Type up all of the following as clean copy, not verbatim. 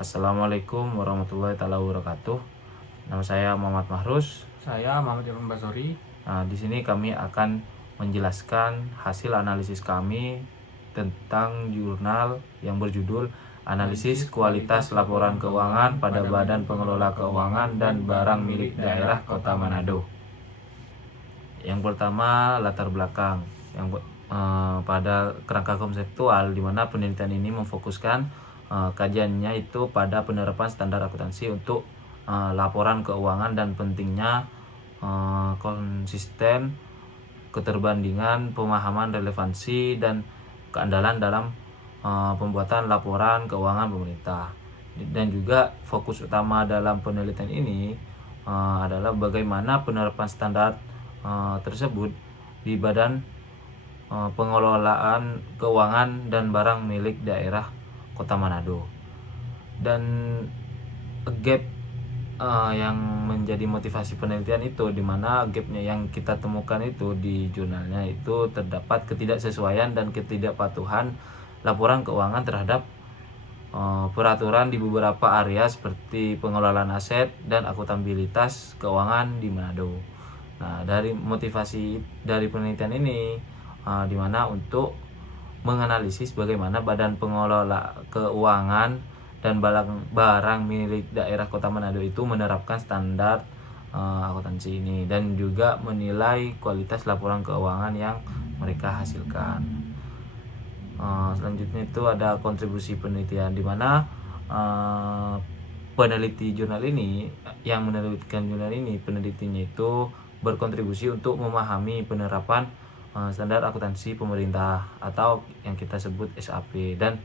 Assalamualaikum warahmatullahi wabarakatuh. Nama saya Muhammad Mahrus. Saya Muhammad Irfan Basori. Nah, di sini kami akan menjelaskan hasil analisis kami tentang jurnal yang berjudul Analisis Kualitas Laporan Keuangan pada Badan Pengelola Keuangan dan Barang Milik Daerah Kota Manado. Yang pertama, latar belakang pada kerangka konseptual, di mana penelitian ini memfokuskan kajiannya itu pada penerapan standar akuntansi untuk laporan keuangan dan pentingnya konsisten, keterbandingan, pemahaman relevansi dan keandalan dalam pembuatan laporan keuangan pemerintah. Dan juga fokus utama dalam penelitian ini adalah bagaimana penerapan standar tersebut di Badan Pengelolaan Keuangan dan Barang Milik Daerah Kota Manado. Dan gap yang menjadi motivasi penelitian itu, di mana gapnya yang kita temukan itu di jurnalnya itu terdapat ketidaksesuaian dan ketidakpatuhan laporan keuangan terhadap peraturan di beberapa area seperti pengelolaan aset dan akuntabilitas keuangan di Manado. Nah, dari motivasi dari penelitian ini di mana untuk menganalisis bagaimana Badan Pengelola Keuangan dan barang milik daerah Kota Manado itu menerapkan standar akuntansi ini, dan juga menilai kualitas laporan keuangan yang mereka hasilkan. Selanjutnya itu ada kontribusi penelitian, di mana peneliti jurnal ini yang menelitikan jurnal ini, penelitinya itu berkontribusi untuk memahami penerapan standar akuntansi pemerintah atau yang kita sebut SAP, dan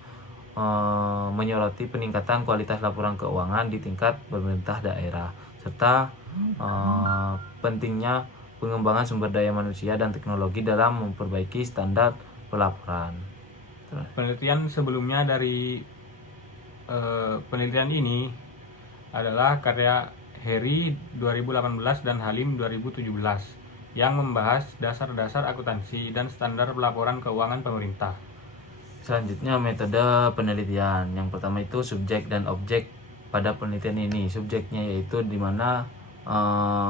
menyoroti peningkatan kualitas laporan keuangan di tingkat pemerintah daerah, serta pentingnya pengembangan sumber daya manusia dan teknologi dalam memperbaiki standar pelaporan. Penelitian sebelumnya dari penelitian ini adalah karya Heri 2018 dan Halim 2017 yang membahas dasar-dasar akuntansi dan standar pelaporan keuangan pemerintah. Selanjutnya, metode penelitian. Yang pertama itu subjek dan objek pada penelitian ini. Subjeknya yaitu di mana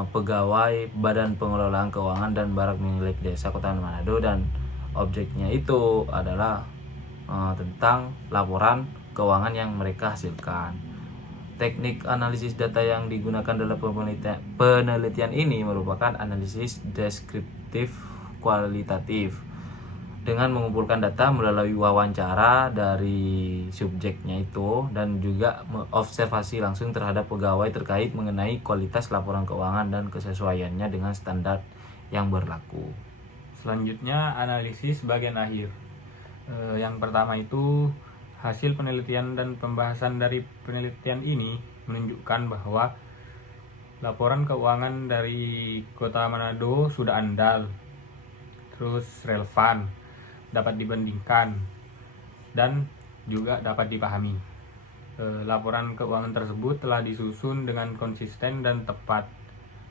pegawai Badan Pengelolaan Keuangan dan Barang Milik Desa Kota Manado, dan objeknya itu adalah tentang laporan keuangan yang mereka hasilkan. Teknik analisis data yang digunakan dalam penelitian ini merupakan analisis deskriptif kualitatif, dengan mengumpulkan data melalui wawancara dari subjeknya itu, dan juga observasi langsung terhadap pegawai terkait mengenai kualitas laporan keuangan dan kesesuaiannya dengan standar yang berlaku. Selanjutnya, analisis bagian akhir. Yang pertama itu, hasil penelitian dan pembahasan dari penelitian ini menunjukkan bahwa laporan keuangan dari Kota Manado sudah andal, terus relevan, dapat dibandingkan, dan juga dapat dipahami. Laporan keuangan tersebut telah disusun dengan konsisten dan tepat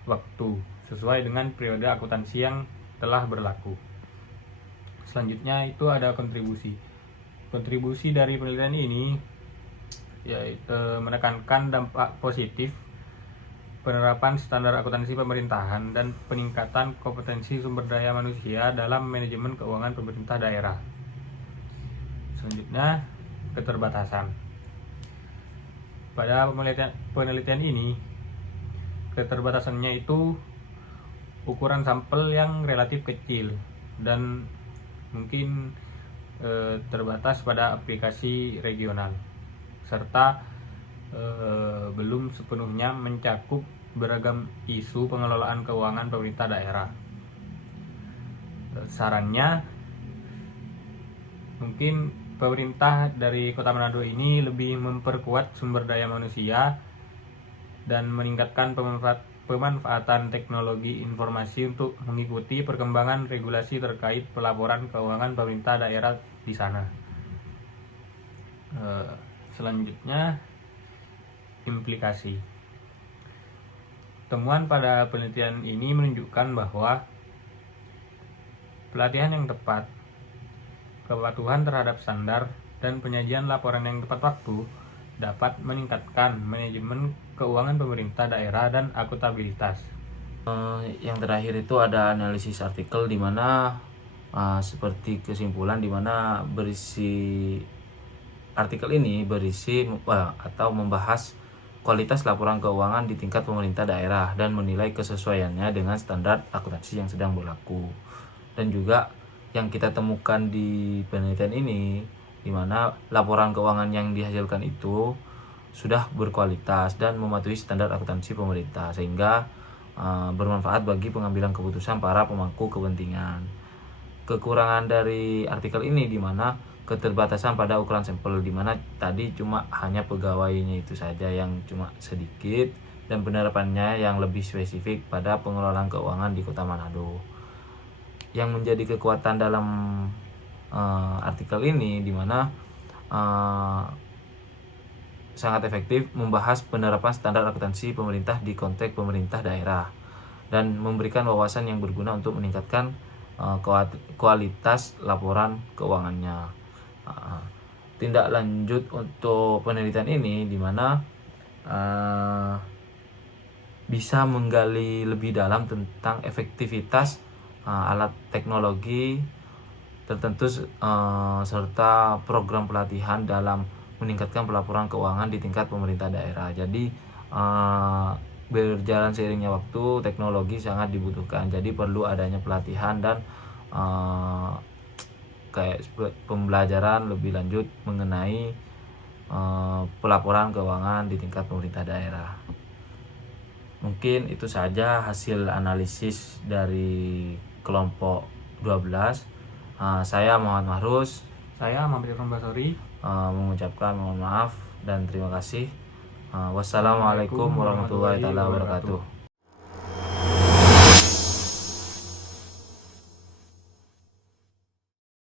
waktu, sesuai dengan periode akuntansi yang telah berlaku. Selanjutnya itu ada kontribusi. Kontribusi dari penelitian ini yaitu menekankan dampak positif penerapan standar akuntansi pemerintahan dan peningkatan kompetensi sumber daya manusia dalam manajemen keuangan pemerintah daerah. Selanjutnya, keterbatasan. Pada penelitian ini, keterbatasannya itu ukuran sampel yang relatif kecil dan mungkin terbatas pada aplikasi regional, serta belum sepenuhnya mencakup beragam isu pengelolaan keuangan pemerintah daerah. Sarannya, mungkin pemerintah dari Kota Manado ini lebih memperkuat sumber daya manusia dan meningkatkan pemanfaatan teknologi informasi untuk mengikuti perkembangan regulasi terkait pelaporan keuangan pemerintah daerah di sana. Selanjutnya, implikasi. Temuan pada penelitian ini menunjukkan bahwa pelatihan yang tepat, kepatuhan terhadap standar, dan penyajian laporan yang tepat waktu dapat meningkatkan manajemen keuangan pemerintah daerah dan akuntabilitas. Yang terakhir itu ada analisis artikel di mana seperti kesimpulan di mana berisi artikel ini berisi atau membahas kualitas laporan keuangan di tingkat pemerintah daerah dan menilai kesesuaiannya dengan standar akuntansi yang sedang berlaku. Dan juga yang kita temukan di penelitian ini, di mana laporan keuangan yang dihasilkan itu sudah berkualitas dan mematuhi standar akuntansi pemerintah, sehingga bermanfaat bagi pengambilan keputusan para pemangku kepentingan. Kekurangan dari artikel ini di mana keterbatasan pada ukuran sampel, di mana tadi cuma hanya pegawainya itu saja yang cuma sedikit dan penerapannya yang lebih spesifik pada pengelolaan keuangan di Kota Manado. Yang menjadi kekuatan dalam artikel ini di mana sangat efektif membahas penerapan standar akuntansi pemerintah di konteks pemerintah daerah dan memberikan wawasan yang berguna untuk meningkatkan kualitas laporan keuangannya. Tindak lanjut untuk penelitian ini di mana bisa menggali lebih dalam tentang efektivitas alat teknologi tertentu serta program pelatihan dalam meningkatkan pelaporan keuangan di tingkat pemerintah daerah. Jadi berjalan seiringnya waktu, teknologi sangat dibutuhkan. Jadi perlu adanya pelatihan dan kayak pembelajaran lebih lanjut mengenai pelaporan keuangan di tingkat pemerintah daerah. Mungkin itu saja hasil analisis dari kelompok 12. Saya Muhammad Mahrus. Saya Muhammad Irfan Basori. Mengucapkan mohon maaf dan terima kasih. Wassalamualaikum warahmatullahi wabarakatuh.